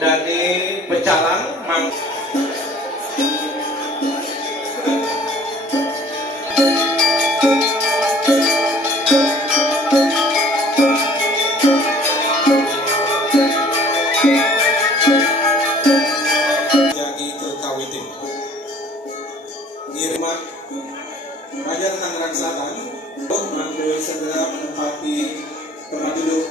dari Pecalang Jagi Kertawiting Irma Banjar Tangerang Selatan untuk mengambil segera menempati tempat duduk.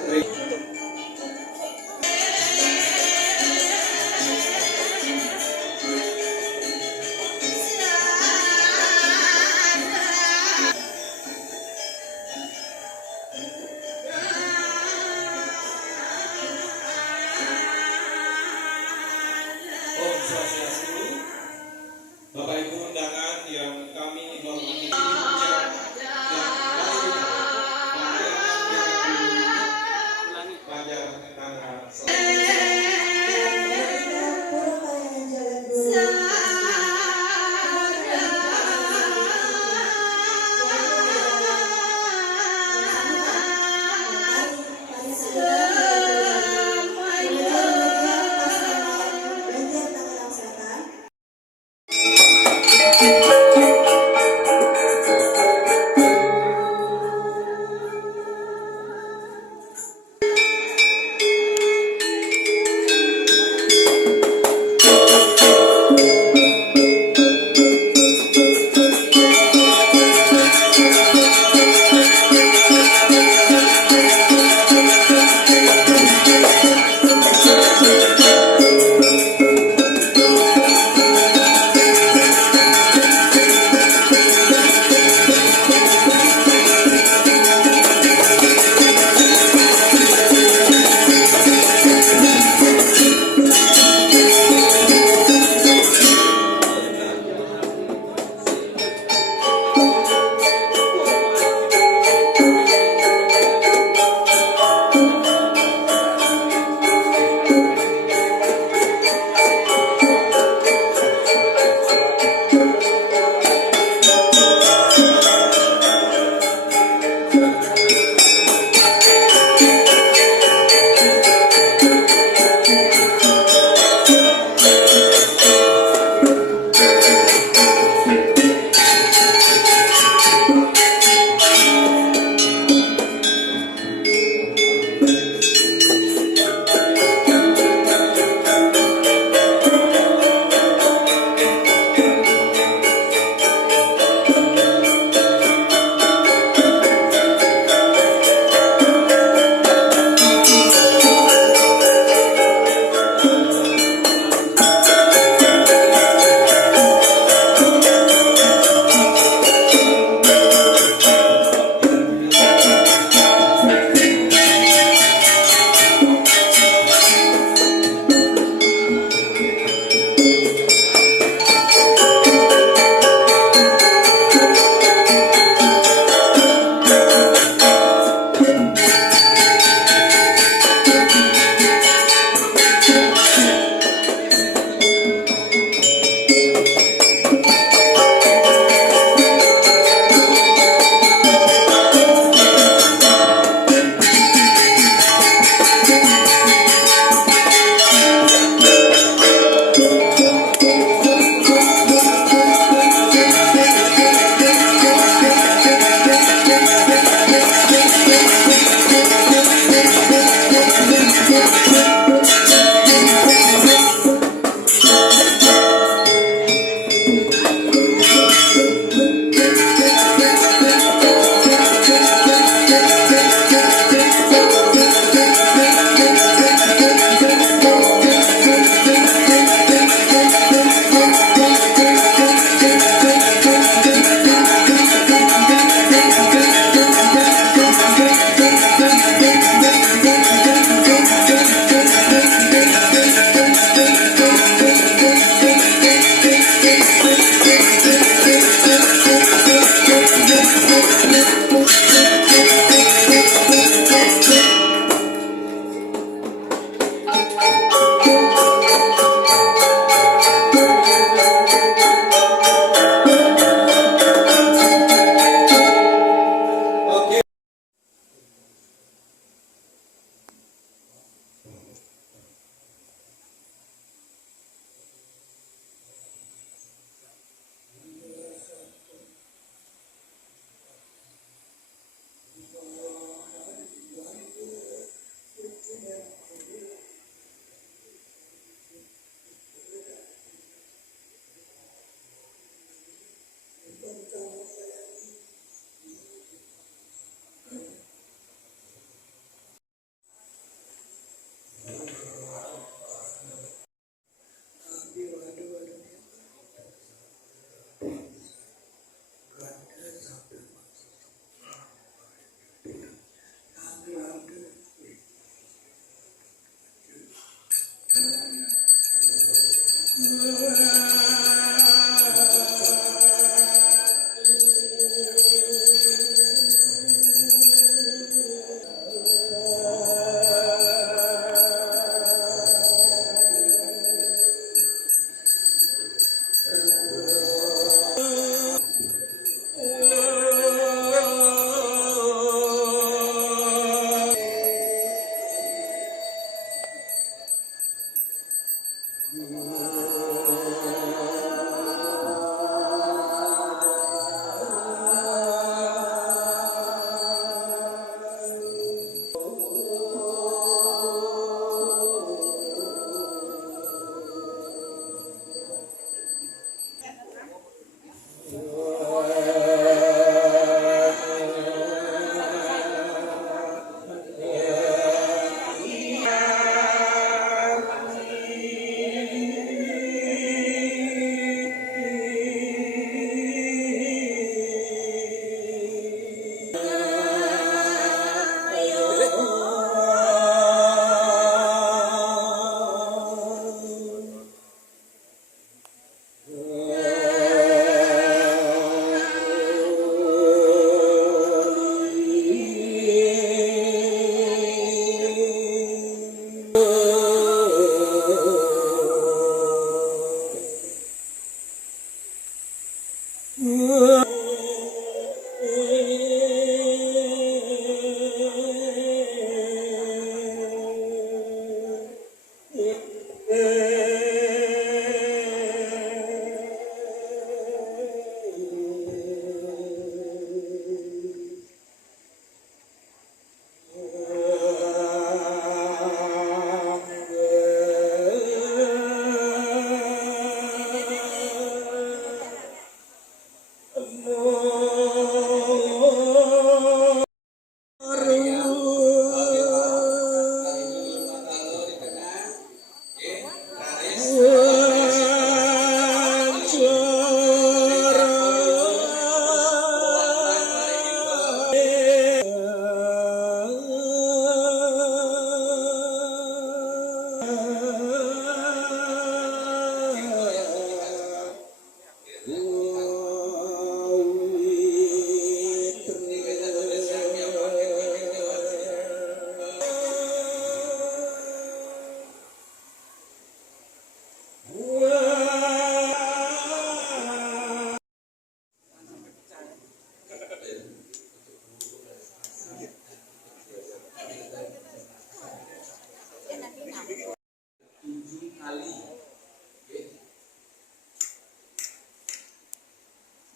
Om Swastiastu, Bapak Ibu undangan yang kami hormati, yang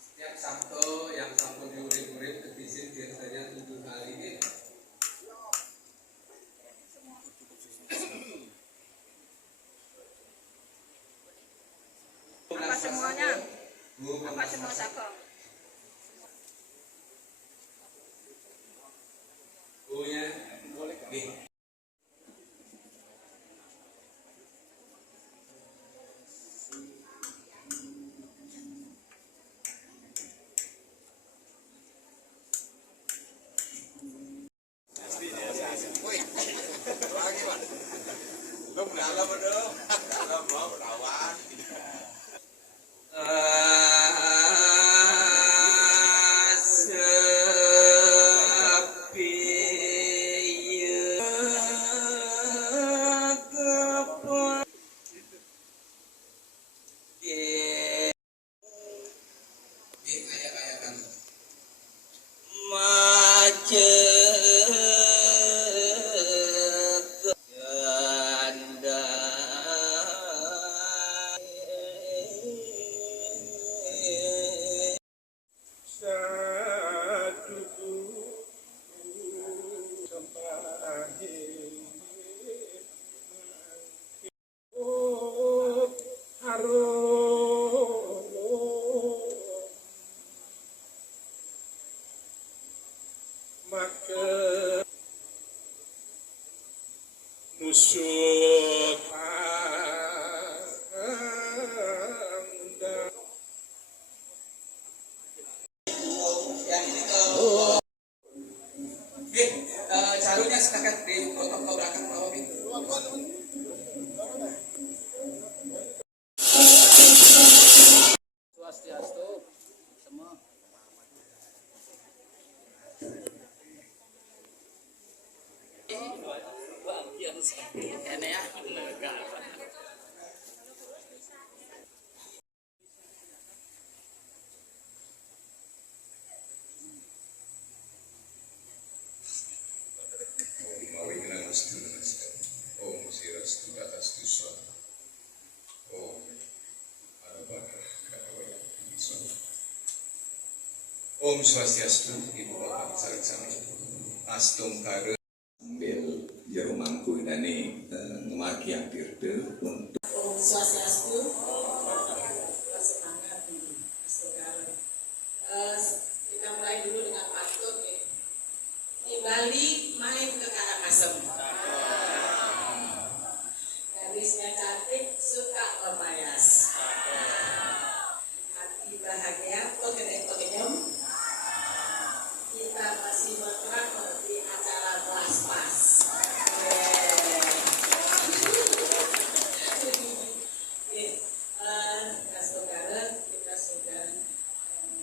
Setiap Sabtu yang sampun diurip-urip kebisin biasanya 7 kali. Apa semuanya? Apa semua Sabtu? Bu-nya. Nih. Nusuk Carutnya silakan dipotong ke belakang bawah gitu. Swastiastu semua. Ini ya. Om Sirastu Atastu Swana. Om Arabana Kadawaya Swana. Om Swastiastu, Ibu Bapak Sarjana. Astung Kare ambil jero mangku dane ngemaki akhir untuk Om Swastiastu, semangat nih, saudara. Kita mulai dulu dengan pantun nih. Di Bali main ke Karangasem. Gadisnya cantik, suka memayas. Hati bahagia, pekenyem. Kita masih bergerak di acara Blaspas. Saudara, kita sudah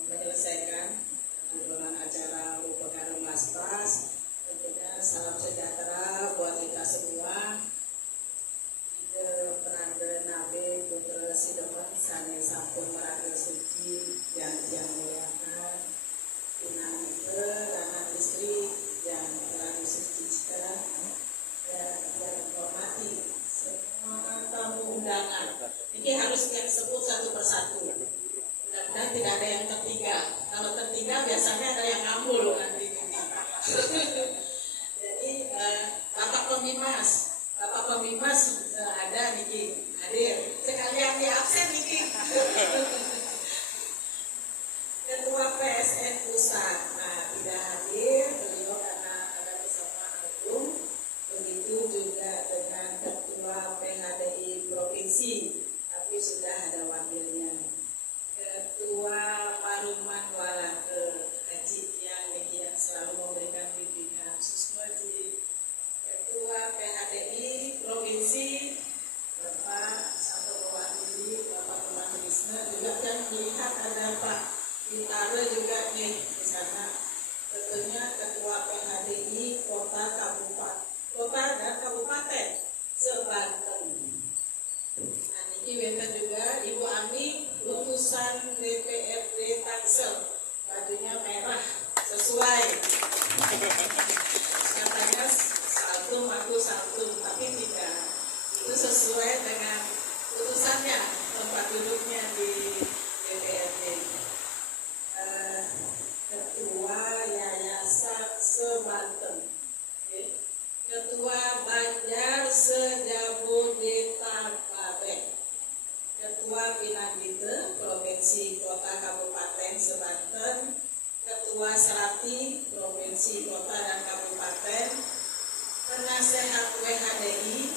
menyelesaikan judul acara Upekara Blaspas. Tentunya salam sejahtera buat kita semua. Peranda Nabi Putra Sidemen Sane Sampun Meranda Suci yang muliakan Pinangke anak istri yang telah disucikan dan hormati semua tamu undangan. Ini harus yang sebut satu persatu. Mudah-mudahan tidak ada yang tertinggal. Kalau tertinggal biasanya ada yang ngambul nanti. Jadi Bapak Pemimas ada Niki hadir. Sekalian di absen Niki. Ketua Ketua PSN Pusat. Nah, tidak hadir beliau karena ada kesamaan hukum. Begitu juga dengan Ketua PHDI Provinsi, tapi sudah ada wakilnya. Ketua Paruman Walake Haji yang selalu memberikan bimbingan khususnya di Ketua PHDI Provinsi Bapak Santo Mewakili Bapak Tumanisme, juga yang melihat ada Pak Bintaro juga nih di sana. Tentunya Ketua PHDI Kota dan Kabupaten Sebanten. Nah, ini wenten juga Ibu Ami, utusan DPRD Tangsel, bajunya merah sesuai. Katanya saltum aku saltum, tapi tidak. Itu sesuai dengan putusannya, tempat duduknya di DPRD. Ketua Yayasan Sebanten, Ketua Banjar Sejabodetabek, Ketua Pinangite Provinsi Kota Kabupaten Sebanten, Ketua Serati Provinsi Kota dan Kabupaten, Penasehat WHDI,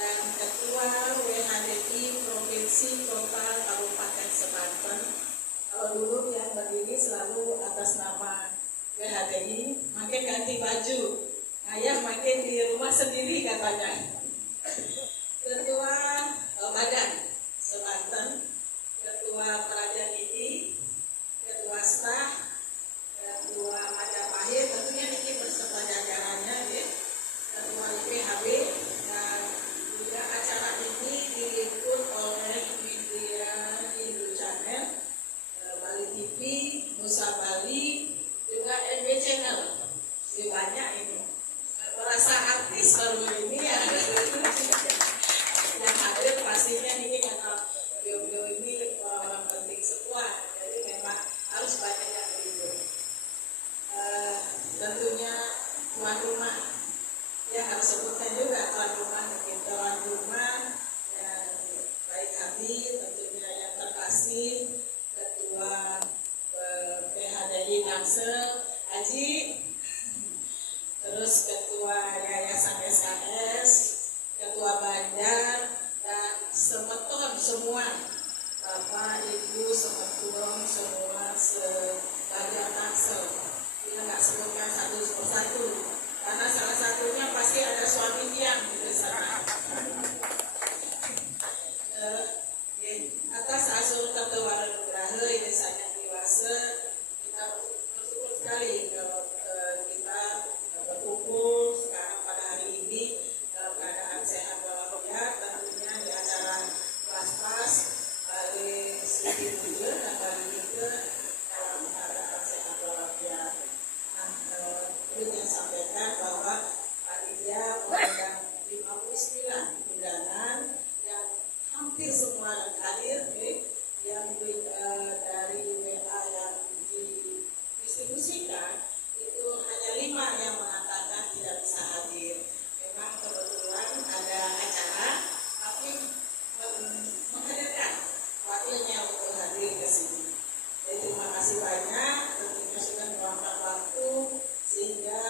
dan Ketua WHDI Provinsi Kota Kabupaten Sebanten. Kalau dulu yang berdiri selalu atas nama WHDI, makin ganti baju. Ayah makin di rumah sendiri katanya. Ketua Badan Sebanten, Ketua Praja Niki, Ketua Staf, Ketua Majapahit, tentunya Niki berserta jajarannya, ya. Ketua IPHB, dan juga acara ini diliput oleh media Hindu Channel, Bali TV, Nusa Bali, juga NB Channel. Jadi banyak ini. Merasa artis baru ini ya. Yang hadir pastinya ini karena beliau ini orang-orang penting semua, jadi memang harus banyak yang berlibur. Tentunya tuan rumah, ya harus sebutkan juga tuan rumah yang baik hati, tentunya yang terkasih Ketua PHDI Tangsel Haji, terus Ketua Yayasan SKS, Ketua Banjar, dan semeton semua, Bapak, Ibu, semeton semua se-Banjar Tangsel. Kita nggak sebutkan satu persatu, karena salah satunya pasti ada suami tiang di sana. Atas asal Ketua Nugraha ini saya dewasa, kita bersyukur sekali kalau kita berkumpul sekarang pada hari ini dalam keadaan sehat walafiat. Tentunya di acara kelas Bali sedikit juga dan Bali juga dalam keadaan sehat walafiat. Nah, itu yang sampaikan bahwa panitia mengundang 59 undangan yang hampir semua hadir, yang dari WA yang didistribusikan itu hanya 5 yang mengatakan tidak bisa hadir. Memang kebetulan ada acara, tapi menghadirkan wakilnya untuk hadir ke sini. Jadi terima kasih banyak, tentunya sudah meluangkan waktu sehingga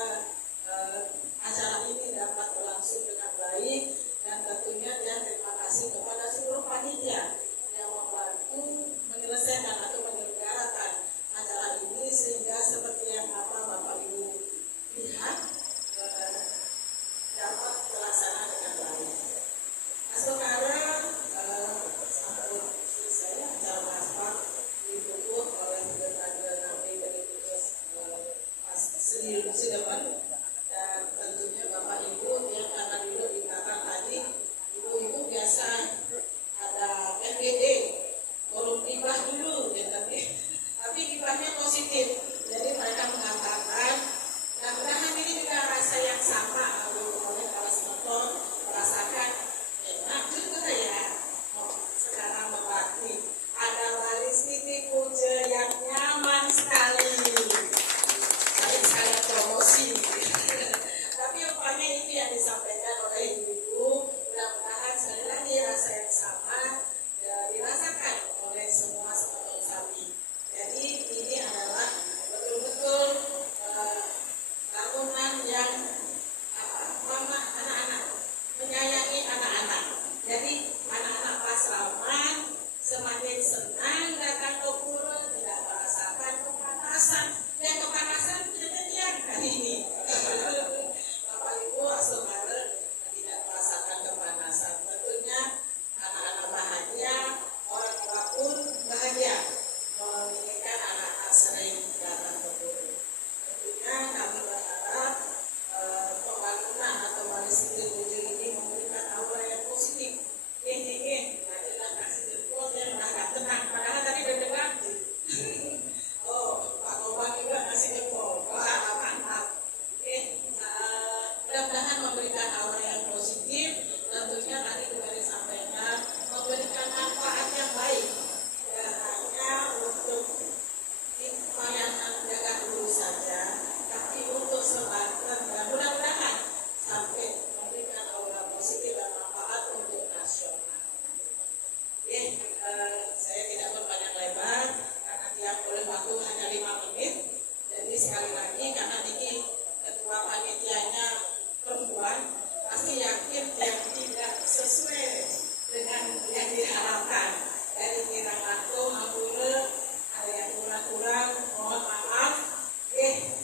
acara ini dapat berlangsung dengan baik, dan tentunya terima kasih kepada seluruh panitia yang membantu menyelesaikan atau menyelenggarakan acara ini sehingga seperti yang Bapak Ibu lihat dapat terlaksana dengan baik. Nah, sekarang sampun selesai acara aspal ditutup oleh Gubernur dari Mas Sri Sidaman, dan tentunya Bapak Ibu yang karena dulu di belakang tadi ibu-ibu biasa ada NGD, forum gibah dulu ya, tapi gibahnya positif, jadi mereka mengatakan mudah-mudahan ini juga rasa yang sama oleh para semeton merasakan enak juga ya. Sekarang berbakti ada Bali City Puja yang nyaman sekali, baik sekali promosi. kepanasan kejadian hari ini. Bapak Ibu saudara tidak merasakan kepanasan. Tentunya anak-anak bahagia, orang tua pun bahagia menginginkan anak-anak sering datang ke guru. Tentunya kami berharap pembangunan atau Balai Siti Bujur ini memberikan aura yang positif. Adalah kasih jempol yang agak tenang. Padahal tadi deg-degan. Oh, Pak Gobang juga kasih jempol. Wah, mantap. Mudah-mudahan memberikan aura yang positif. Tentunya tadi juga disampaikan memberikan manfaat yang baik. Dan hanya untuk pelayanan jaga dulu saja, tapi untuk sebagian dan mudah-mudahan sampai memberikan aura positif dan manfaat untuk nasional. Saya tidak berpanjang lebar karena tiap oleh waktu hanya 5 menit. Jadi sekali lagi karena ini ketua panitianya perempuan, pasti yakin yang tidak sesuai dengan yang diharapkan. Dari kira waktu hampura ada yang kurang-kurang, mohon maaf.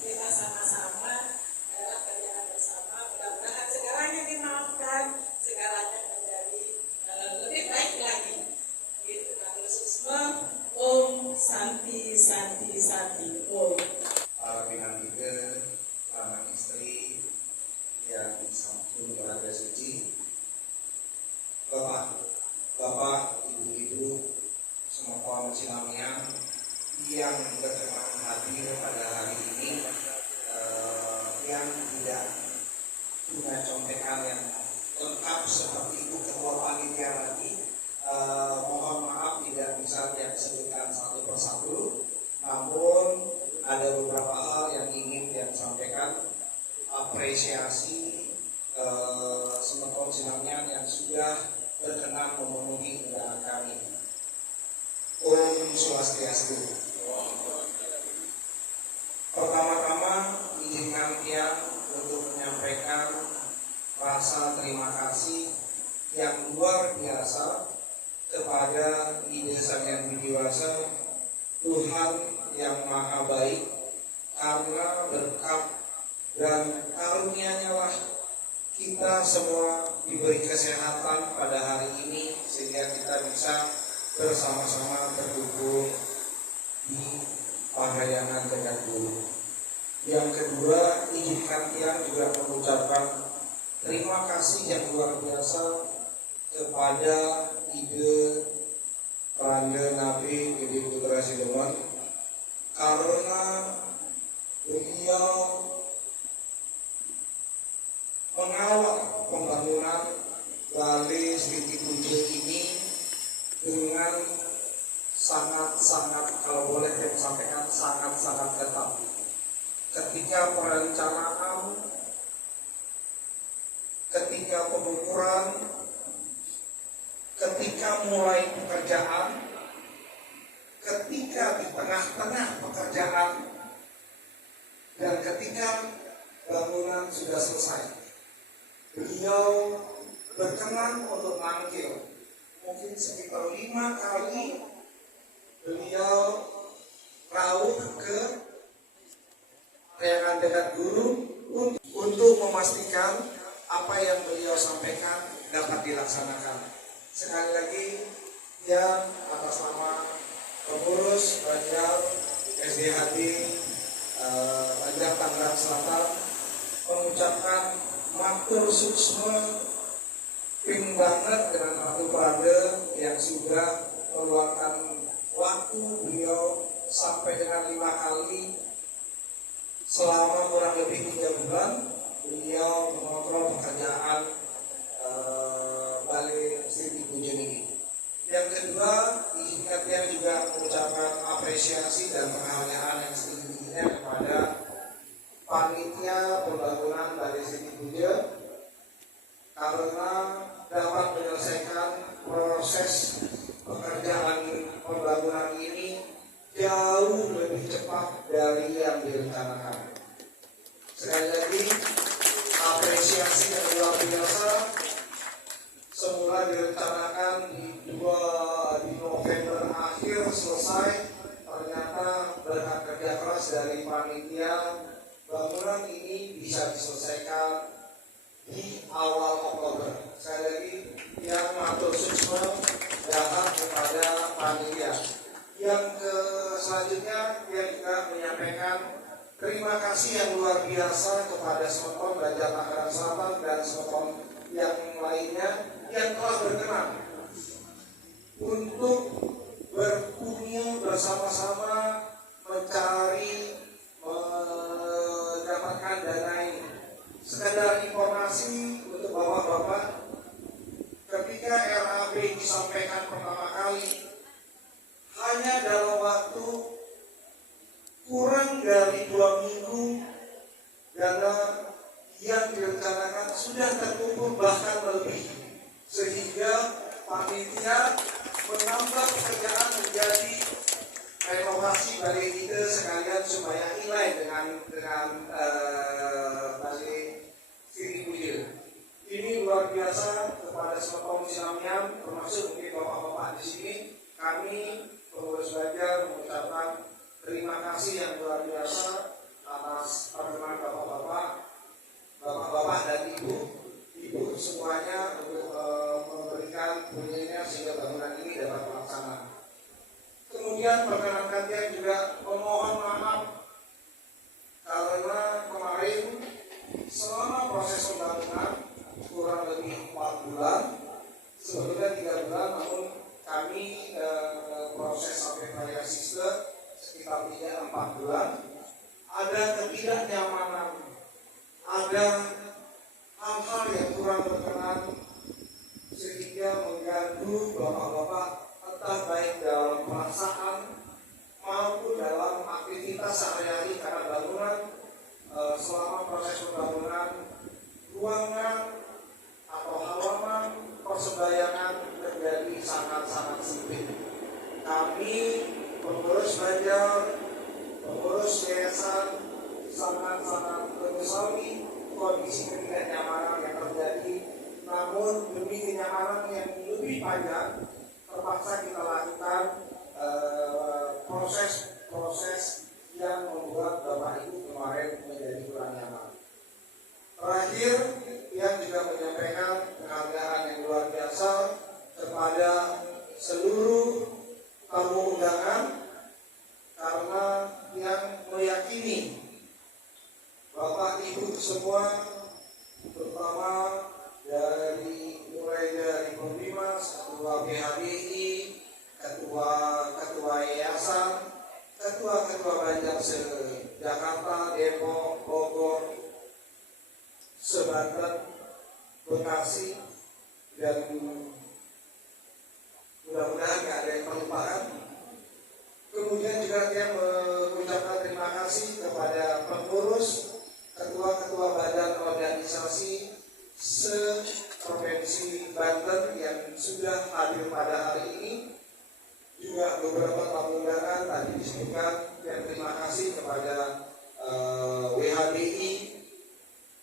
Kita sama-sama dalam kerjaan bersama. Mudah-mudahan segalanya dimaafkan, segalanya menjadi lebih baik lagi. Om Santi Santi Santi Om. Para pinangkita, anak istri yang sampun berada suci, bapak, ibu-ibu, semua kaum Cinamiang yang berkenan hadir pada hari ini, yang tidak punya contekan yang lengkap seperti itu ketua panitia lagi. Mohon maaf tidak bisa disebutkan satu persatu, namun ada beberapa hal yang ingin dia sampaikan. Apresiasi semeton Cinamiang yang sudah berkenan memenuhi undangan kami. Om Swastiastu. Pertama-tama izinkan Tiang untuk menyampaikan rasa terima kasih yang luar biasa kepada Ide Sang Yang Widiwasa, Tuhan yang Maha Baik, karena berkat dan karunia-Nya lah kita semua diberi kesehatan pada hari ini sehingga kita bisa bersama-sama berkumpul di Parahyangan Jagat Guru. Yang kedua, izinkan Tiang juga mengucapkan terima kasih yang luar biasa kepada Ide Randa Nabi Ide Putra Sidomon, karena beliau mengawal pembangunan Balai Siti Bujur ini dengan sangat-sangat, kalau boleh saya sampaikan, sangat-sangat ketat. Ketika perencanaan, ketika pengukuran, ketika mulai pekerjaan, ketika di tengah-tengah pekerjaan, dan ketika bangunan sudah selesai, beliau berkenan untuk manggil mungkin sekitar 5 kali. Beliau rauh ke Parahyangan Jagat Guru untuk memastikan apa yang beliau sampaikan dapat dilaksanakan. Sekali lagi, ya, atas nama pengurus Banjar SDHD Banjar Tangerang Selatan mengucapkan matur suksma ping banget dengan Ratu Prade yang sudah meluangkan waktu beliau sampai dengan 5 kali selama kurang lebih 3 bulan beliau mengontrol pekerjaan Balai Siti Bujur ini. Yang kedua, izinkan dia juga mengucapkan apresiasi dan penghargaan yang setinggi-tingginya kepada panitia pembangunan Balai Siti Bujur karena dapat menyelesaikan proses pekerjaan pembangunan ini jauh lebih cepat dari yang direncanakan. Sekali lagi, apresiasi yang luar biasa. Semula direncanakan di November akhir selesai, ternyata berkat kerja keras atas dari panitia, bangunan ini bisa diselesaikan di awal Oktober. Sekali lagi, yang matur suksma datang kepada panitia. Yang selanjutnya, dia juga menyampaikan terima kasih yang luar biasa kepada Semeton Banjar Tangerang Selatan dan Semeton yang lainnya yang telah berkenan untuk berkunjung bersama-sama mencari, mendapatkan dana ini. Sekedar informasi untuk bapak-bapak, ketika RAB disampaikan pertama kali, hanya dalam waktu kurang dari 2 minggu dana yang direncanakan sudah terkumpul bahkan lebih, sehingga panitia menambah pekerjaan menjadi renovasi Balai Ide sekalian supaya inline dengan Balai Sirikuye. Ini luar biasa kepada semua komisi Amniam, termasuk mungkin bapak-bapak di sini. Kami pengurus Banjar mengucapkan terima kasih yang luar biasa atas perkenan bapak-bapak dan ibu semuanya untuk memberikan punyanya sehingga bangunan ini dapat terlaksana. Kemudian perkenankan dia juga memohon maaf karena kemarin selama proses pembangunan kurang lebih 4 bulan, sebetulnya 3 bulan, namun kami proses sampai karya sistem sekitar 3-4 bulan, ada ketidaknyamanan, ada hal-hal yang kurang berkenan sehingga mengganggu bapak-bapak entah baik dalam perasaan maupun dalam aktivitas sehari-hari karena bangunan selama proses pembangunan ruangan atau halaman persembayangan terjadi sangat-sangat sempit. Kami pengurus Banjar, pengurus yayasan sangat-sangat menyesali kondisi ketidaknyamanan yang terjadi. Namun demi kenyamanan yang lebih panjang, terpaksa kita lakukan proses yang membuat Bapak Ibu kemarin menjadi kurang nyaman. Terakhir, yang juga menyampaikan penghargaan yang luar biasa kepada seluruh tamu undangan karena yang meyakini Bapak Ibu semua, terutama mulai dari Pembimas, Ketua BHBI, Ketua Yayasan, Ketua Banjar se-Jakarta, Depok, Bogor, se-Banten, Bekasi, dan mudah-mudahan tidak ada yang terlupakan. Kemudian juga dia mengucapkan terima kasih kepada pengurus, ketua-ketua badan organisasi se-provinsi Banten yang sudah hadir pada hari ini. Juga beberapa tamu undangan tadi disebutkan, dan terima kasih kepada WHBI,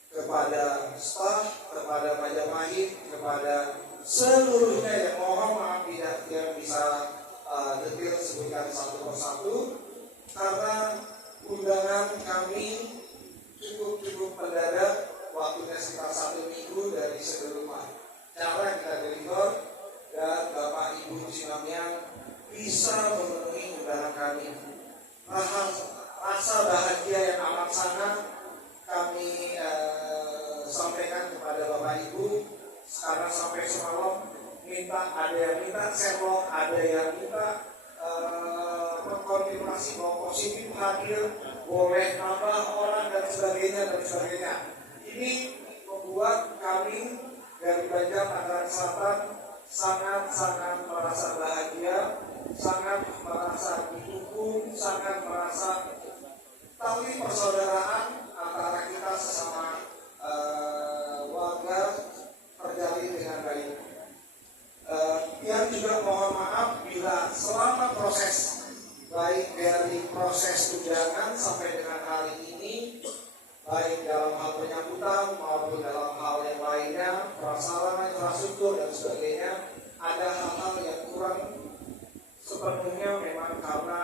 kepada staf, kepada Majapahit, kepada seluruhnya yang mohon maaf tidak bisa detail sebutkan satu persatu karena undangan kami cukup mendadak, waktunya sekitar 1 minggu dari sebelum acara kita deliver, dan Bapak Ibu Sinamnya bisa memenuhi undangan kami. Rasa bahagia yang amat sangat kami sampaikan kepada Bapak Ibu karena sampai semalam ada yang minta serlok, ada yang minta mengkonfirmasi bahwa positif hadir, boleh nambah orang dan sebagainya. Ini membuat kami dari Banjar Tangerang Selatan sangat merasa bahagia, sangat merasa didukung, sangat merasa tali persaudaraan antara kita sesama warga terjalin dengan baik. Yang juga mohon maaf bila selama proses baik dari proses tunjangan sampai dengan hari ini, baik dalam hal penyambutan maupun dalam hal yang lainnya, prasarana infrastruktur dan sebagainya, ada hal-hal yang kurang sepenuhnya memang karena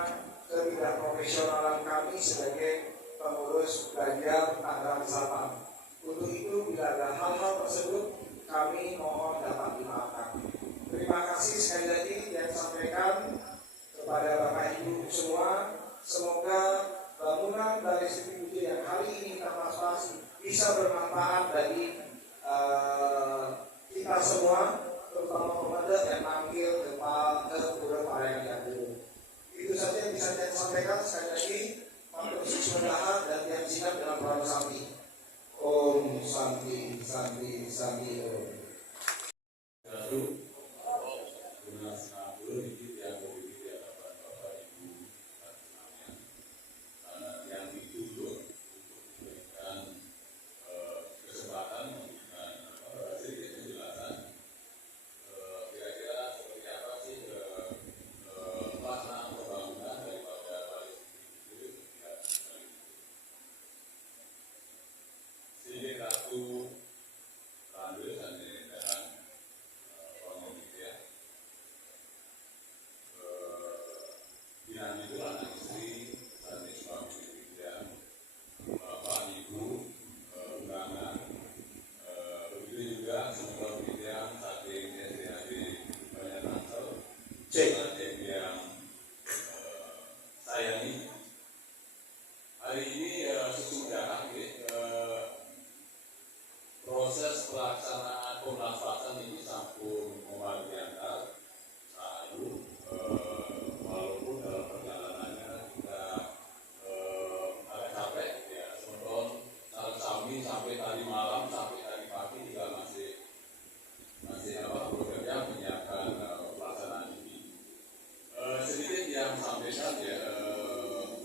ketidakprofesionalan kami sebagai pengurus Ganjar Tangerang Selatan. Untuk itu, bila ada hal-hal tersebut, kami mohon dapat dimaafkan. Terima kasih sekali lagi yang disampaikan kepada Bapak Ibu semua. Semoga bangunan dari Siti Puji yang hari ini kita bahas bisa bermanfaat bagi kita semua, terutama pemuda yang manggil ke beberapa yang diambil. Itu saja yang bisa saya sampaikan. Sekali lagi, Matur Siswadaha dan yang siap dalam Prabu Santi. Om Santi, Santi, Santi Om. Hari ini sesudah proses pelaksanaan pemelafasan ini sampun membagiankan lalu walaupun dalam perjalanannya kita agak capek ya, sebelum kami sampai tadi malam sampai tadi pagi juga masih bekerja menyiapkan pelaksanaan ini. Sedikit yang sampaikan ya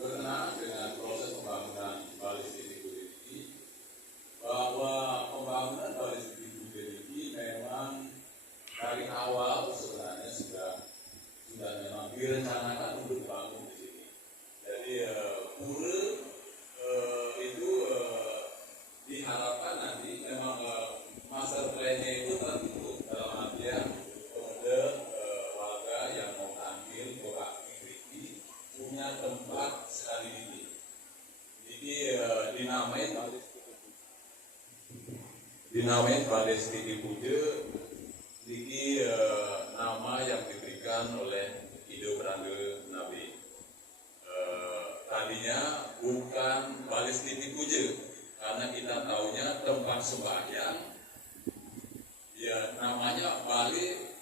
berkenaan dengan proses pembangunan balistik ini, bahwa pembangunan balistik ini memang dari awal sebenarnya sudah memang direncanakan untuk dibangun di sini. Jadi pura itu diharapkan nanti memang master plan-nya itu terbentuk dalam artian pada warga yang mau ambil borak ini punya tempat sekali ini. Jadi dinamain Balistik Puja. Ini nama yang diberikan oleh Ido Beranda Nabi. Tadinya bukan Balistik Puja, karena kita taunya tempat sembahyang. Ya namanya Bali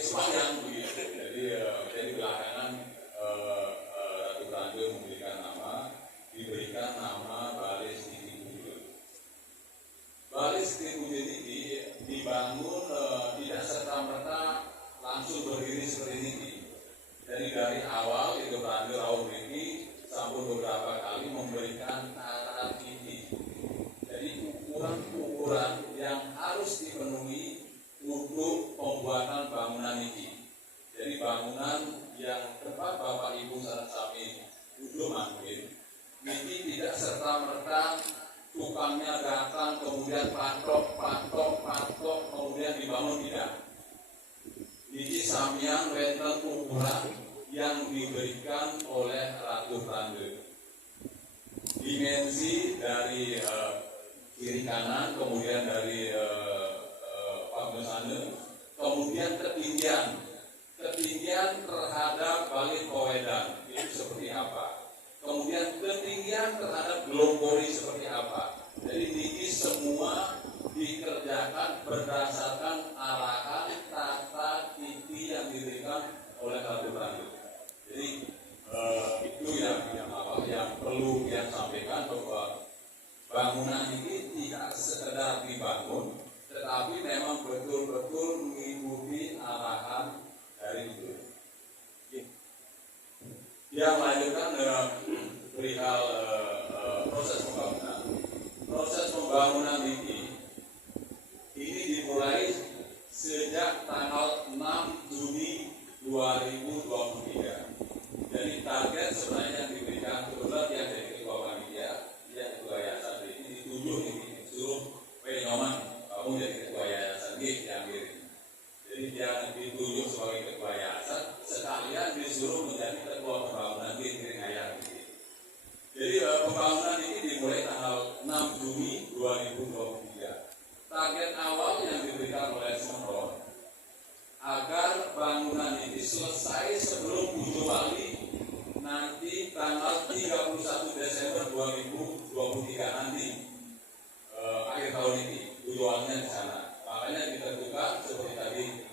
sembahyang begitu. Jadi belakangan Ratu Beranda diberikan nama Balistik Puja. Balistik Puja ini dibangun tidak serta-merta langsung berdiri seperti ini. Jadi dari awal itu Beranda Raung ini sampai beberapa kali memberikan syarat ini. Jadi ukuran-ukuran yang harus dipenuhi untuk pembuatan bangunan ini. Jadi bangunan yang tempat Bapak Ibu saat kami duduk mungkin ini tidak serta-merta tukangnya datang kemudian patok kemudian dibangun, tidak. Ini sampeyan wonten ukuran yang diberikan oleh Ratu Beranda. Dimensi dari kiri kanan, kemudian dari panggesane, kemudian ketinggian terhadap balik kowedan itu seperti apa, kemudian ketinggian terhadap gelombori seperti apa. Jadi ini semua dikerjakan berdasarkan arahan tata titi yang diberikan oleh Ratu Beranda. Jadi itu yang perlu yang sampaikan, bahwa bangunan ini tidak sekedar dibangun, tetapi memang betul-betul mengikuti arahan dari itu. Yang lanjutkan perihal proses pembangunan. Proses pembangunan ini dimulai sejak tanggal 6 Juni 2023. Jadi target sebenarnya yang diberikan kebetulan yang dari ketua panitia, yang ketua yayasan ini ditunjuk ini suruh Nyoman, kamu jadi ketua yayasan ini yang kirim. Jadi dia ditunjuk sebagai ketua yayasan, sekalian disuruh menjadi ketua pembangunan Jadi pembangunan ini dimulai tanggal 6 Juni 2023. Target awal yang diberikan oleh Sementor agar bangunan ini selesai sebelum uji wali nanti tanggal 31 Desember 2023 nanti, akhir tahun ini uji walinya di sana. Makanya ditentukan seperti tadi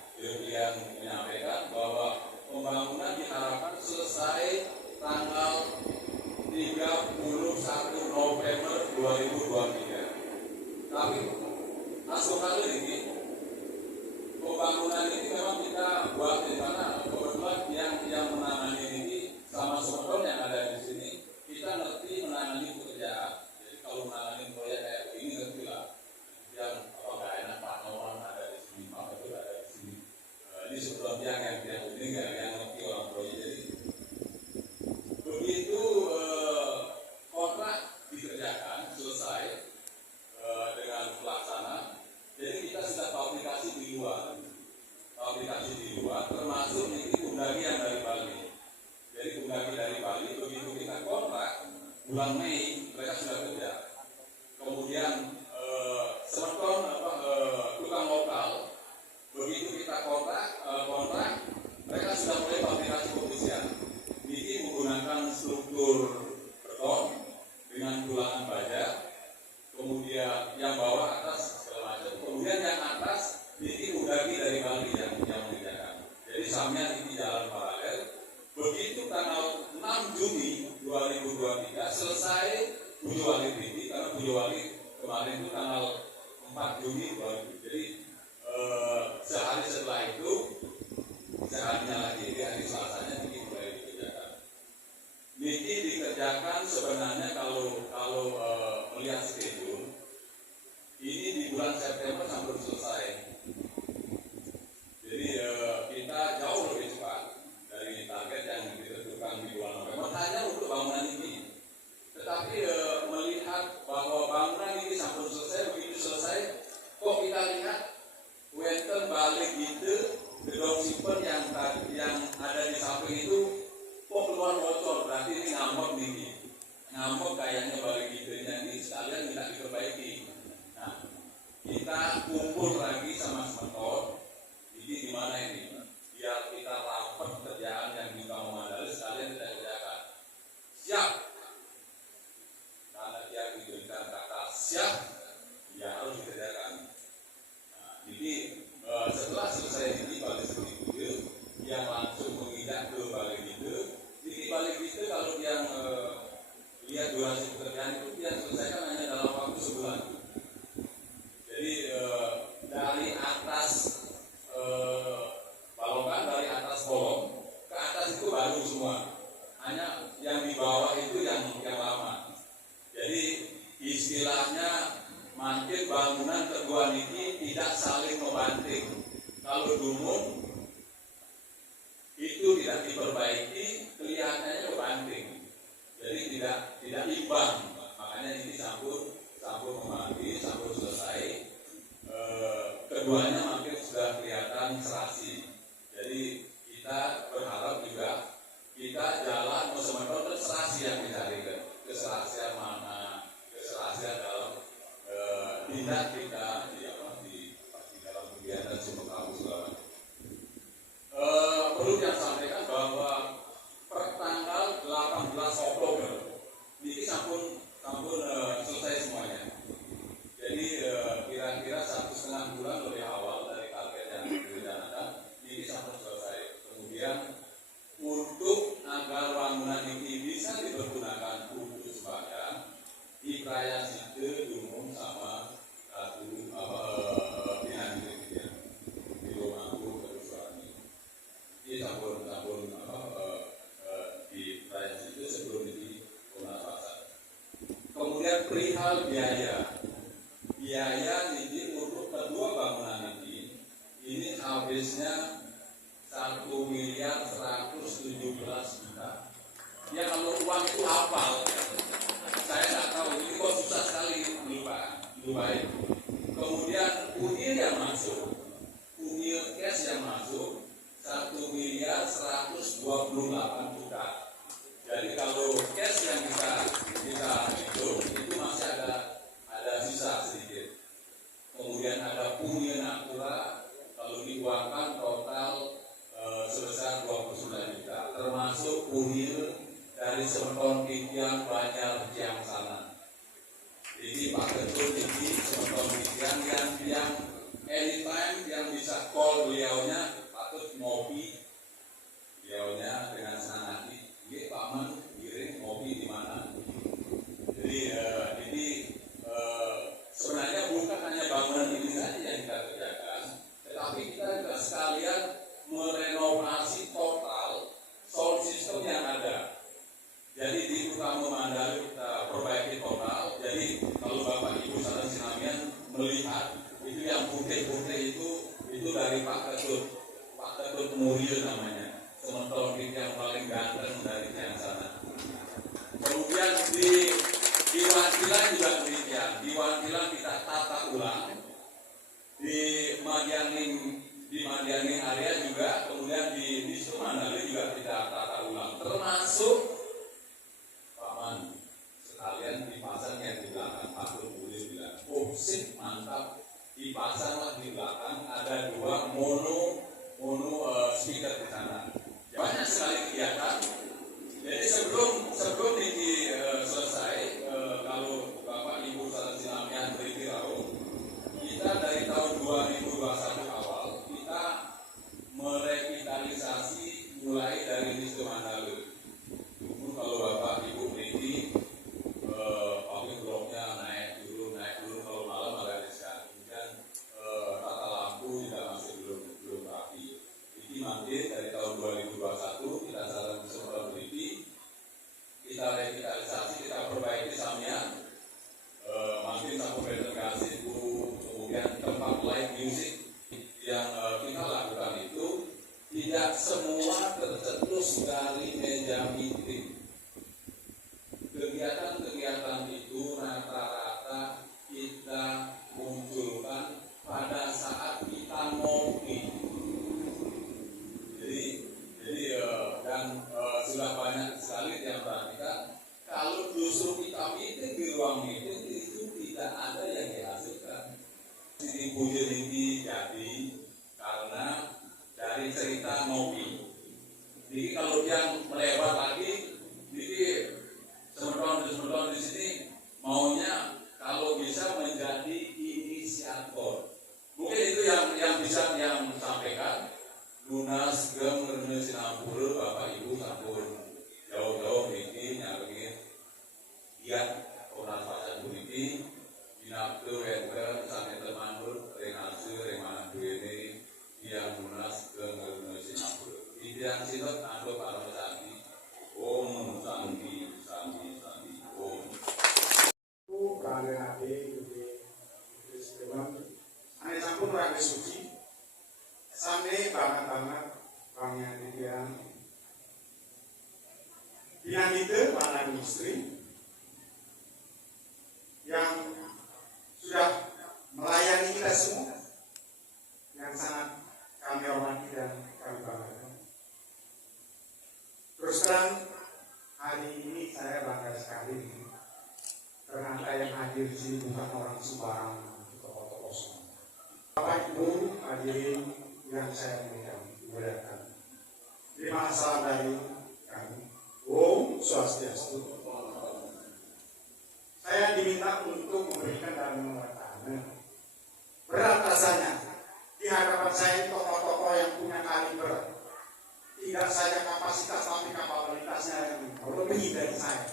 yang menyampaikan bahwa pembangunan diharapkan selesai tanggal 31 November 2023. Tapi masuk kali ini pembangunan ini memang kita buat di mana kebetulan yang menangani ini sama Sementor yang ada di sini, kita ngerti menangani pekerjaan. Jadi kalau menangani proyek kayak begini ngerti lah. Yang nggak enak Pak Noman ada di sini, Pak Betul ada di sini. Ini sebelumnya yang ini nggak yang ngerti orang proyek. Jadi begitu kontrak dikerjakan selesai dengan pelaksana, jadi kita sudah publikasi di luar, termasuk ini Bundagi yang dari Bali. Jadi Bundagi dari Bali begitu kita kontrak bulan Mei mereka sudah kerja. Kemudian Sementor tukang lokal begitu kita kontrak mereka sudah mulai publikasi pembersihan. Ini menggunakan struktur beton dengan tulangan baja, kemudian yang bawah atas segala macam, kemudian yang atas ini Bundagi dari Bali yang mengerjakan. Jadi samnya ini jalan paralel. Begitu tanggal 6 Juni 2023 selesai uji wali ini, karena uji wali kemarin itu tanggal 4 Juni 2023. Jadi sehari setelah itu, seharinya lagi di hari Selasanya ini mulai dikerjakan. Niki dikerjakan sebenarnya kalau melihat schedule ini di bulan September sampai selesai. Jadi kita jauh lebih cepat dari target yang ditentukan di bulan November hanya untuk bangunan ini. Tetapi melihat bahwa bangunan ini sampai selesai, begitu selesai, kok kita lihat wenten balik gitu, gedung simpen yang ada di samping itu kok keluar bocor, berarti ini ngambek nih. Ngambek kayaknya balik gitunya ini sekalian tidak diperbaiki. Nah, kita kumpul lagi sama Sementor. Ini di mana ini? Biar kita rapat kerjaan yang di Kampung Mandala sekalian kita kerjakan. Siap. Karena dia diberikan kata siap, ya harus dikerjakan. Nah, jadi setelah selesai ini balik itu yang langsung menginjak ke balik itu. Di balik itu kalau yang lihat durasi pekerjaan itu dia selesaikan hanya dalam waktu sebulan. Jadi dari atas balongan, dari atas bolong ke atas itu baru semua. Hanya yang di bawah itu yang lama. Jadi istilahnya mungkin bangunan kedua ini tidak saling membanting. Kalau dumun itu tidak diperbaiki, kelihatannya kebanting. Jadi tidak imbang. Makanya ini sambung membanting, sambung selesai. Keduanya makin sudah kelihatan serasi. Jadi kita berharap juga kita jalan mau Sementor serasi yang dicari, keserasian mana, keserasian dalam tindak kita di dalam kegiatan sumber kampus segala. Perlu yang sampaikan bahwa per tanggal 18 Oktober ini sampun selesai semuanya. Jadi kira-kira 1,5 bulan lebih awal dari target yang direncanakan ini sampai selesai. Kemudian untuk agar bangunan ini bisa dipergunakan untuk sebagian Ikraya Site Dumung sama satu pihak di rumah aku kerusuhan ini sampun di Ikraya Site sebelum ini penampasan. Kemudian perihal biaya ini untuk kedua bangunan ini habisnya 1.117.000.000. Ya kalau uang itu hafal, saya nggak tahu ini kok susah sekali lupain. Kemudian UIR yang masuk, UIR cash yang masuk 1.128.000.000. Jadi kalau cash yang kita dipasang di belakang ada 2 mono speaker di sana. Banyak sekali kegiatan. Jadi sebelum ini selesai, kalau Bapak Ibu salah silamnya beritahu, kita dari tahun 2021 awal kita merevitalisasi mulai dari Wisnu Mandalu. Kalau Bapak Ibu beriti, waktu bloknya naik turun kalau malam agak sekali. Kemudian tata lampu juga masih belum rapi. Jadi nanti dari tahun 2021 kita saran semua beriti, kita revitalisasi, kita perbaiki samnya, mungkin sampai integrasi itu, kemudian tempat live music yang kita lakukan itu tidak semua tercetus dari meja meeting. Kegiatan-kegiatan itu rata-rata kita munculkan pada saat kita ngopi. Jadi sudah banyak sekali yang perhatikan, kalau justru kita meeting di ruang meeting itu tidak ada yang dihasilkan. Jadi pujian ini jadi karena dari cerita ngopi. Jadi kalau yang melewat lagi, jadi semeton di sini maunya kalau bisa menjadi inisiator. Mungkin itu yang bisa yang sampaikan. Lunas gem rene sinampura Bapak Ibu sampun jauh-jauh niki nyalengin dia ora pasan niki dinaptu wenten sampe temanur renase remana duwene yang lunas gem rene sinampura. Idean sinot ando para sandi. Om sandi om. Kalian adik istimewa ane sampun rame suci sampai banget pangnya dia itu para istri yang sudah melayani kita semua yang sangat kami hormati dan kami banggakan. Terus terang hari ini saya bangga sekali. Ternyata yang hadir di sini bukan orang sembarang, tokoh-tokoh semua. Bapak Ibu hadirin yang saya muliakan. Terima kasih dari kami. Om Swastiastu. Saya diminta untuk memberikan dan mengatakan. Berat rasanya di hadapan saya tokoh-tokoh yang punya kaliber. Tidak saja kapasitas tapi kapabilitasnya yang lebih dari saya.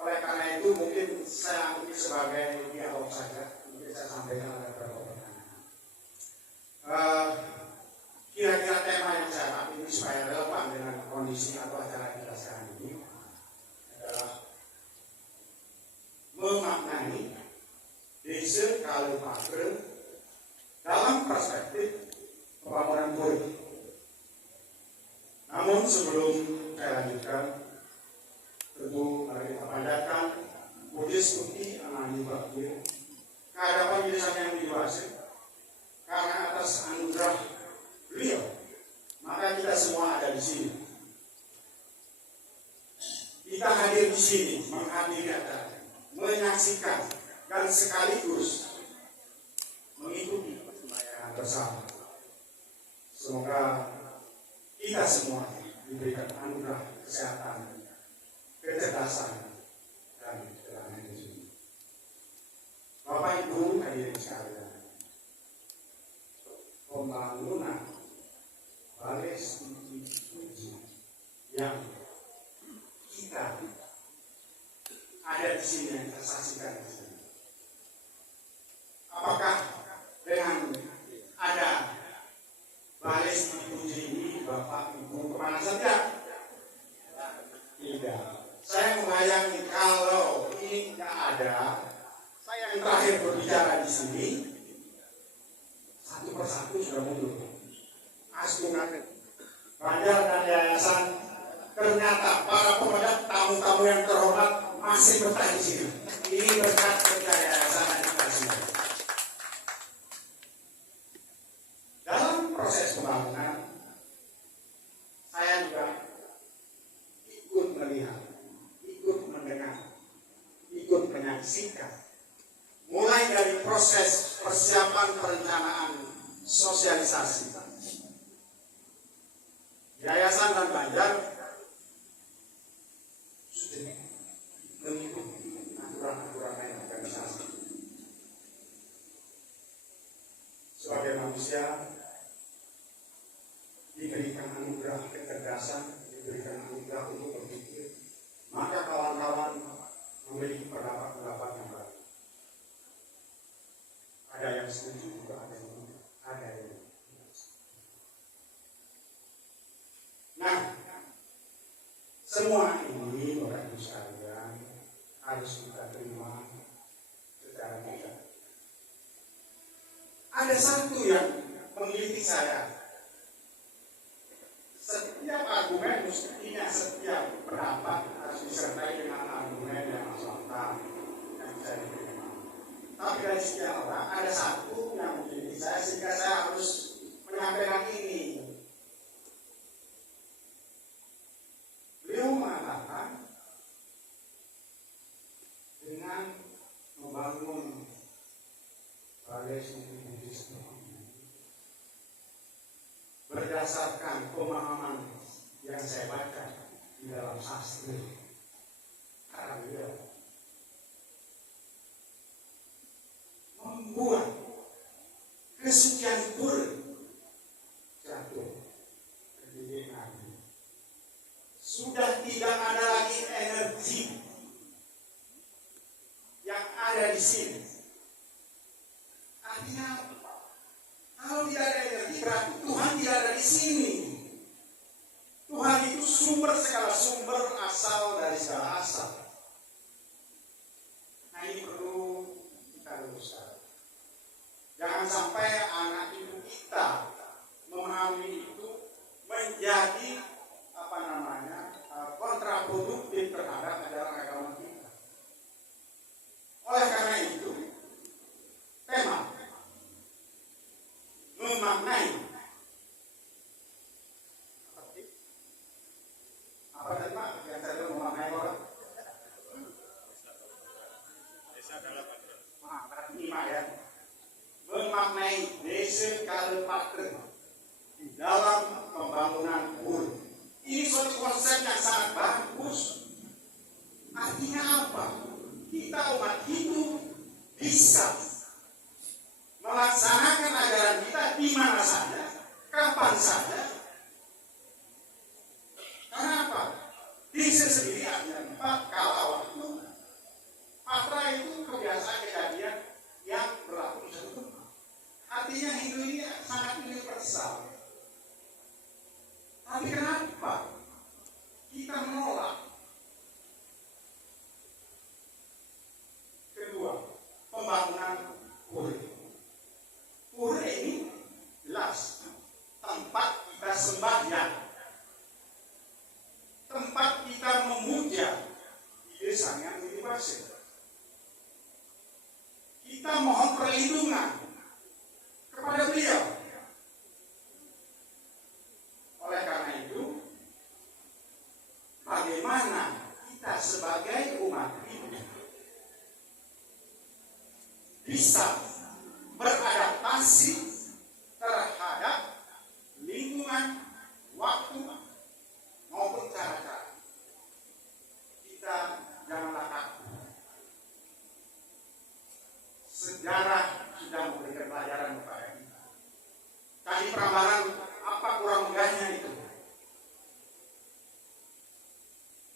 Oleh karena itu mungkin saya anggap sebagai dialog saja. Mungkin saya sampaikan ada beberapa pertanyaan. Kira-kira tema yang saya ambil ini supaya relevan dengan kondisi atau acara kita sekarang ini adalah memaknai desa Kalupakre dalam perspektif pembangunan politik. Namun sebelum saya lanjutkan, tentu mari kita panjatkan Buddhis Bukti Anani Bakti kehadapan desa yang diwasi karena atas anugerah beliau maka kita semua ada di sini. Kita hadir di sini menghadiri acara, menyaksikan dan sekaligus mengikuti pembayaran bersama. Semoga kita semua diberikan anugerah kesehatan, kecerdasan, dan keterangan rezeki. Bapak Ibu hadirin sekalian, pembangunan Balai Studi Uji yang kita ada di sini, yang kita saksikan di sini. Apakah dengan ada Balai Studi Uji ini Bapak Ibu kemana saja? Tidak. Saya membayangkan kalau ini tidak ada, saya yang terakhir berbicara di sini, satu persatu sudah mundur. Askungan, Banjar dan Yayasan, ternyata para pemuda tamu-tamu yang terhormat masih betah di sini. Ini berkat kerja Yayasan dan kita semua. Dalam proses pembangunan, saya juga ikut melihat, ikut mendengar, ikut menyaksikan mulai mulai dari proses persiapan perencanaan sosialisasi. Yayasan dan Banjar sudah mengikuti aturan-aturan organisasi. Sebagai manusia diberikan anugerah kecerdasan, diberikan anugerah untuk berpikir, maka kawan-kawan memiliki pendapat-pendapat yang baik. Ada yang setuju juga, ada yang tidak. Nah, semua ini Bapak Ibu sekalian harus kita terima secara mudah. Ada satu yang menggelitik saya. Setiap argumen mestinya, setiap pendapat harus disertai dengan argumen yang masuk akal yang bisa diterima. Tapi dari sekian orang ada satu yang menggelitik saya sehingga saya harus menyampaikan ini. Beliau mengatakan dengan membangun balai suku Buddhis berdasarkan pemahaman yang saya baca di dalam sastra karena beliau membuat kesucian pura jatuh ke diri Nabi. Sudah tidak ada lagi energi yang ada di sini. Artinya apa? Kalau tidak ada energi berarti Tuhan tidak ada di sini. Tuhan itu sumber segala sumber, asal dari segala asal. Nah, ini perlu kita luruskan. Jangan sampai anak ibu kita memahami itu menjadi kontraproduktif terhadap ajaran agama kita. Oleh karena itu, tema memaknai apa tema yang saya memaknai orang? Ya. Memaknai desa Kalepatren di dalam pembangunan pura. Ini suatu konsep yang sangat bagus. Artinya apa? Kita umat Hindu bisa melaksanakan ajaran kita di mana saja, kapan saja. Karena apa? Desa sendiri ada 4 kala waktu. Patra itu kebiasaan kejadian yang berlaku di satu tempat. Artinya Hindu ini sangat universal. Tapi kenapa kita menolak? Kedua, pembangunan pura. Pura ini jelas tempat kita sembahyang, tempat kita memuja ide Sang Hyang Widi. Kita mohon perlindungan kepada beliau. Oleh karena itu, bagaimana kita sebagai umat Hindu bisa beradaptasi terhadap lingkungan, waktu, maupun cara-cara. Kita janganlah takut. Sejarah sudah memberikan pelajaran kepada kita. Tadi Prambanan apa kurang megahnya itu?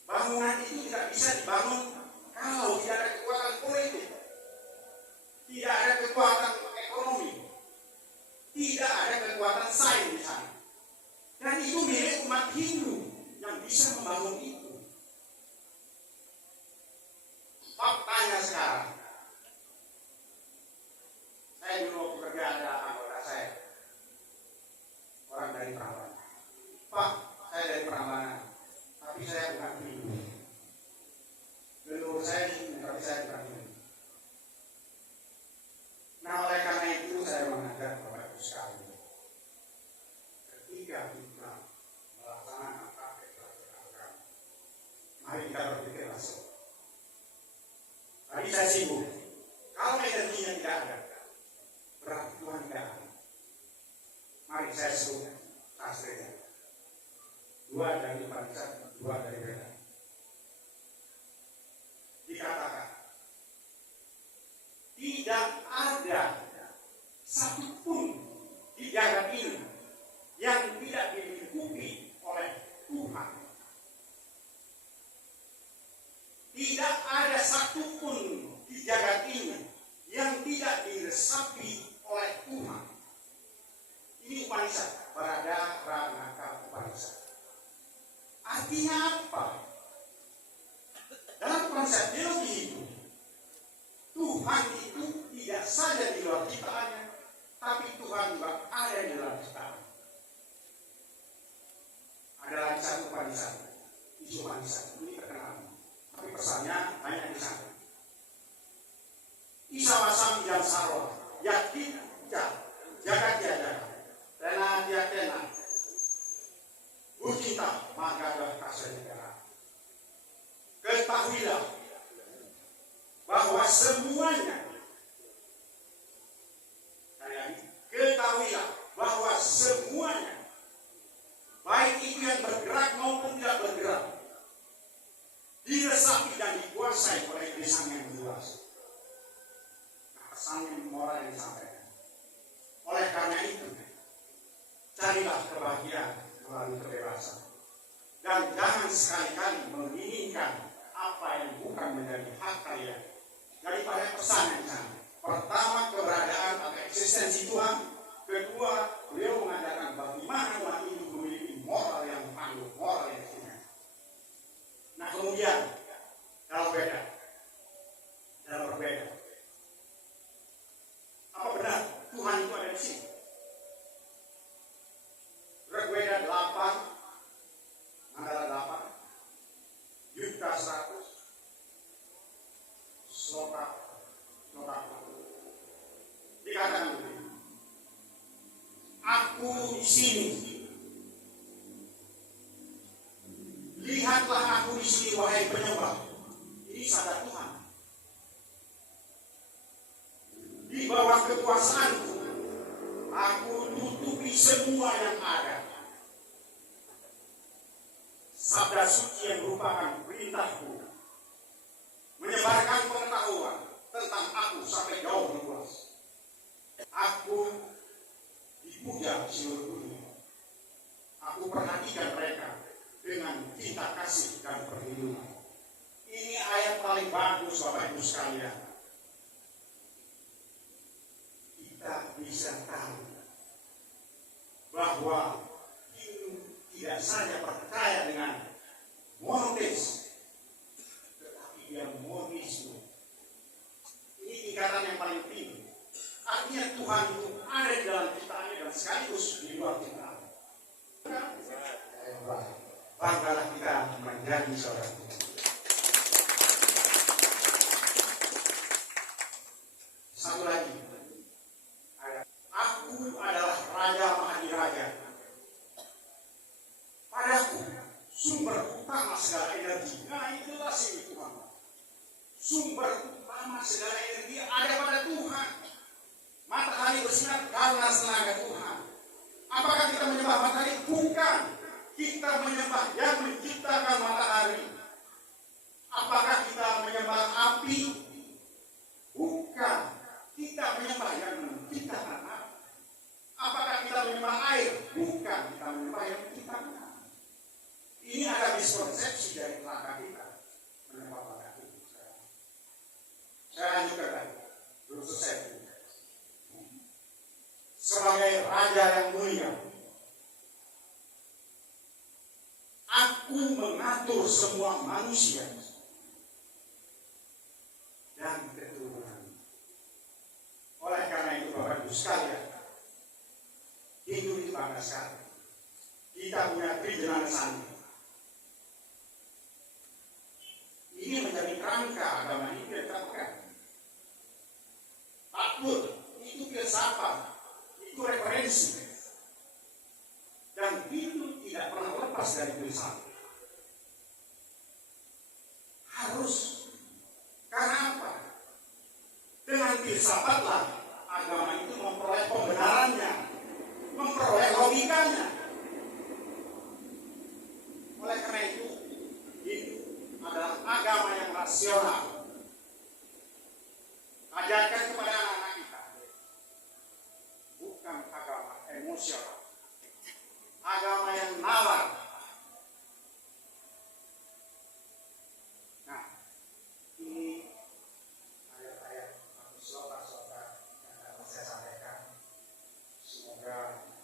Bangunan itu tidak bisa dibangun kalau tidak ada kekuatan politik, tidak ada kekuatan ekonomi, tidak ada kekuatan sains di sana. Dan itu milik umat Hindu yang bisa membangun itu. Faktanya sekarang, saya dulu bekerja ada anggota saya, orang dari Prambanan. Pak, saya dari Prambanan, tapi saya bukan Hindu. Leluhur saya Hindu, tapi saya bukan Hindu. Nah, oleh karena itu saya mengajak Bapak Ibu sekalian, ketika kita melaksanakan praktek agama, mari kita berpikir langsung. Tadi saya singgung, Kalau energinya tidak ada, berarti Tuhan tidak ada. Mari saya sebut sastranya. 2 dari Upanishad, 2 dari Veda. Dikatakan, tidak ada satupun di jagat ini yang tidak dilingkupi oleh Tuhan. Tidak ada satupun di jagat ini yang tidak diresapi oleh Tuhan. Ini Upanishad, Barada Ranaka Upanishad. Artinya apa? Dalam konsep teologi itu, Tuhan itu tidak saja di luar ciptaannya, tapi Tuhan juga ada di dalam ciptaan. Ada lagi satu Upanishad, isu Upanishad, ini terkenal. Tapi pesannya banyak di sana. Isawasam yang sarwa, yakin, jaga tiada, tena dia tena, bucinta maka adalah kasih negara. Ketahuilah bahwa semuanya, ketahuilah bahwa semuanya, baik itu yang bergerak maupun tidak bergerak, diresapi dan dikuasai oleh lisan yang luas. Pesan yang moral yang disampaikan. Oleh karena itu, carilah kebahagiaan melalui kebebasan. Dan jangan sekali-kali menginginkan apa yang bukan menjadi hak kalian. Daripada pesan yang sama. Pertama, keberadaan atau eksistensi Tuhan. Kedua, beliau mengatakan bagaimana umat itu memiliki moral yang tangguh, moral yang istimewa. Nah kemudian, dalam berbeda. Apa benar Tuhan itu ada di sini? Berbeda 8, Mandala 8, Yuta 100, Sloka dikatakan begini. Aku di sini. Lihatlah aku di sini wahai penyembah. Ini sadar Tuhan. Di bawah kekuasaanku, aku tutupi semua yang ada. Sabda suci yang merupakan perintahku, menyebarkan pengetahuan tentang aku sampai jauh luas. Aku dipuja seluruh dunia. Aku perhatikan mereka dengan cinta kasih dan perlindungan. Ini ayat paling bagus Bapak Ibu sekalian. Kita bisa tahu bahwa Hindu tidak saja percaya dengan monoteis, tetapi dia monisme. Ini tingkatan yang paling tinggi. Artinya Tuhan itu ada di dalam ciptaannya dan sekaligus di luar ciptaan. Banggalah kita menjadi seorang Tuhan. Satu lagi. Aku adalah Raja Mahadiraja. Padaku sumber utama segala energi. Nah itulah sini Tuhan. Sumber utama segala energi ada pada Tuhan. Matahari bersinar karena tenaga Tuhan. Apakah kita menyembah matahari? Bukan. Kita menyembah yang menciptakan matahari. Apakah kita menyembah api? Bukan. Kita menyembah yang menciptakan api. Apakah kita menyembah air? Bukan. Kita menyembah yang menciptakan api. Ini ada miskonsepsi dari belakang kita. Menyembah matahari. Saya lanjutkan lagi. Belum selesai. Sebagai raja yang mulia, aku mengatur semua manusia dan keturunan. Oleh karena itu Bapak Ibu sekalian, Hindu itu bangga sekali. Kita punya Trijana Sandi. Ini menjadi kerangka agama ini kita pegang. Takbir itu filsafat, itu referensi, dan itu tidak pernah lepas dari filsafat. Harus, karena apa? Dengan bersahabatlah agama itu memperoleh pembenarannya, memperoleh logikanya. Oleh karena itu, Hindu adalah agama yang rasional. Ajarkan kepada anak-anak kita, bukan agama emosional, agama yang nalar. Nah, ini ayat-ayat atau sloka-sloka yang akan saya sampaikan. Semoga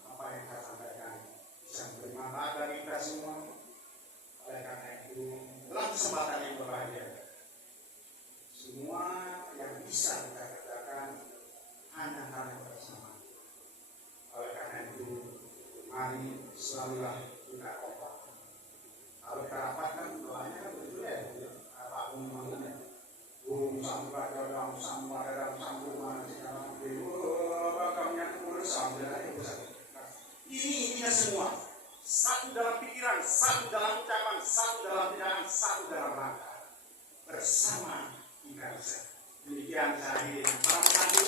apa yang saya sampaikan bisa bermanfaat bagi kita semua. Oleh karena itu, dalam kesempatan yang berbahagia, semua yang bisa kita kerjakan hanya karena bersama. Oleh karena itu, mari selalulah kita kompak. Kalau kita rapatkan doanya kan begitu ya, apapun namanya. Sampai dalam sampai dalam sambungan sekarang bakamnya kurus sampai ini intinya semua. Satu dalam pikiran, satu dalam ucapan, satu dalam tindakan, satu dalam langkah. Bersama kita bisa. Demikian saya akhiri para pengantin.